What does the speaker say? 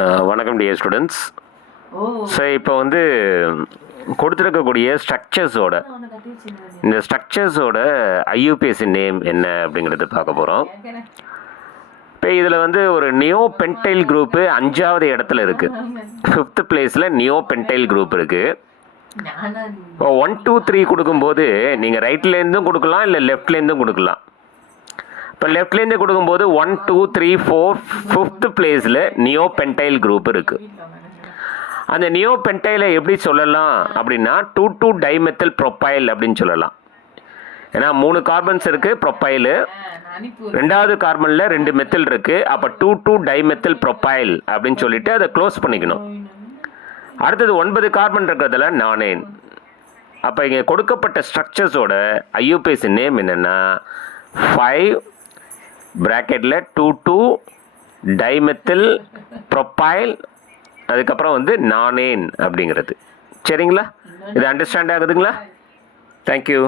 வணக்கம் dear students. So இப்போ வந்து கொடுத்துருக்கக்கூடிய ஸ்ட்ரக்சர்ஸோட இந்த ஸ்ட்ரக்சர்ஸோட ஐயூபிஎஸ்சி நேம் என்ன அப்படிங்கிறது பார்க்க போகிறோம். இப்போ இதில் வந்து ஒரு நியோ பென்டைல் குரூப்பு 5வது இடத்துல இருக்குது. 5th பிளேஸில் நியோ பென்டைல் குரூப் இருக்குது. இப்போ 1 2 3 கொடுக்கும்போது நீங்கள் ரைட்லேருந்தும் கொடுக்கலாம், இல்லை லெஃப்ட்லேருந்தும் கொடுக்கலாம். இப்போ லெஃப்ட்லேருந்து கொடுக்கும்போது 1 2 3 4 5th பிளேஸில் நியோ பென்டைல் குரூப் இருக்குது. அந்த நியோ பென்டைலை எப்படி சொல்லலாம் அப்படின்னா 2 டைமெத்தில் ப்ரொப்பைல் அப்படின்னு சொல்லலாம். ஏன்னா 3 கார்பன்ஸ் இருக்குது ப்ரொப்பைலு, 2வது கார்பனில் 2 மெத்தில் இருக்குது. அப்போ 2 டைமெத்தில் ப்ரொப்பைல் அப்படின்னு சொல்லிட்டு அதை க்ளோஸ் பண்ணிக்கணும். அடுத்தது 9 கார்பன் இருக்கிறதுல நானேன். அப்போ இங்கே கொடுக்கப்பட்ட ஸ்ட்ரக்சர்ஸோட ஐயூபிஎஸ்சி நேம் என்னென்னா 5 ப்ராக்கெட்டில் 2 டைமெத்தில் ப்ரொப்பைல், அதுக்கப்புறம் வந்து நானேன் அப்படிங்கிறது. சரிங்களா? இது அண்டர்ஸ்டாண்ட் ஆகுதுங்களா? தேங்க்யூ.